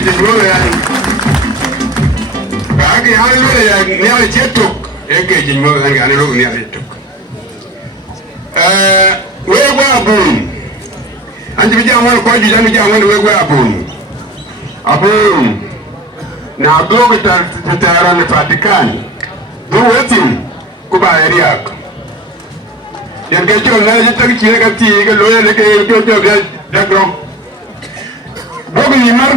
jimole ya kage hale ya ne chetok eke jimole ya ne ro ne chetok we gwa abun andi bija wan ko ju jami ja wan we gwa abun na dogo tara ne Vatican do wetin ko ba eriak yan ke jo na je tak chi ga ti ga lo le ke jo ga dagro bogo ni mar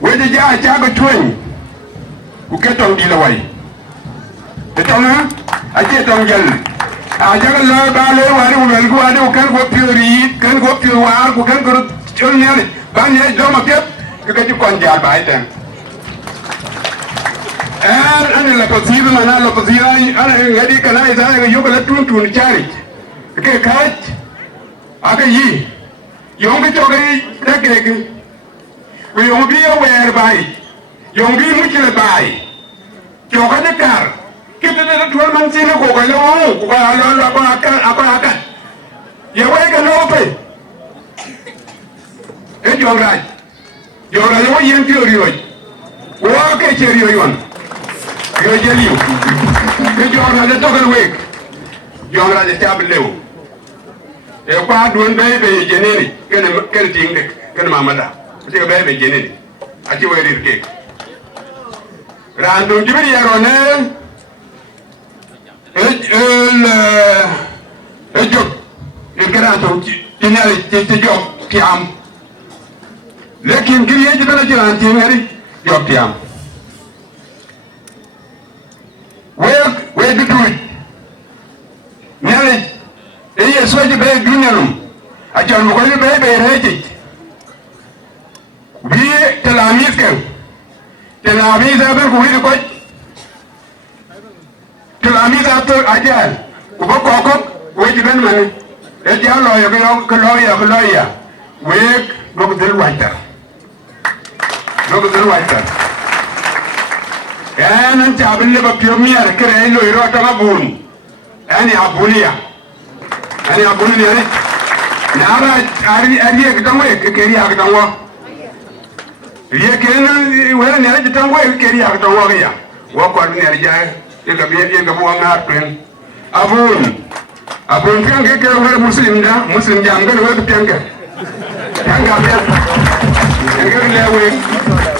we de ja ga twen ku ke tong di la wai de tong ha a je tong gel a ja ga la ba le wa ri wel ku ade kan go piori kan go piwa ku kan go chol ne ba ne do ma pet ke ti kon ja ba ite أنا لا بصير أنا لا بصير أنا هذي كنا إذا يوم لا تون شارك كات أكيد يوم كتوعي تكيك ويوم بيا وير باي يوم بيا مشكلة باي جوكا نكار كده ده تقول من سينه كوكا لو كوكا لا apa akan ya wae kan ope jongrai yo yen teori yo wa ke teori yo yo jeliu ke jongra de togal wek jongra de tab lew e kwa don be jeneri ken ting de ken mamada te be jeneri ati werir ke rando jibiri yarone job e garato tinali te job tiam lekin kiriye jibana jiran tinari job tiam we do it. Marriage, yes, what you bear greenerum. I can go to baby heritage. We tell our music. Tell our music after who is quite. Tell our music after Ajal. Ubok, wait a minute. Let your lawyer. Wake, go to the writer. Go to the writer. أنا تعبني ببيومي أذكر إنه يروح تمابون أنا أبونيا يعني نارا أري أقدمه كيري أقدمه هي كأنه ولا نرجع تموه كيري أقدمه غيا وقال نرجع يقبوا عارفين أبون كان كير هو مسلم جانغ هو بتانغ له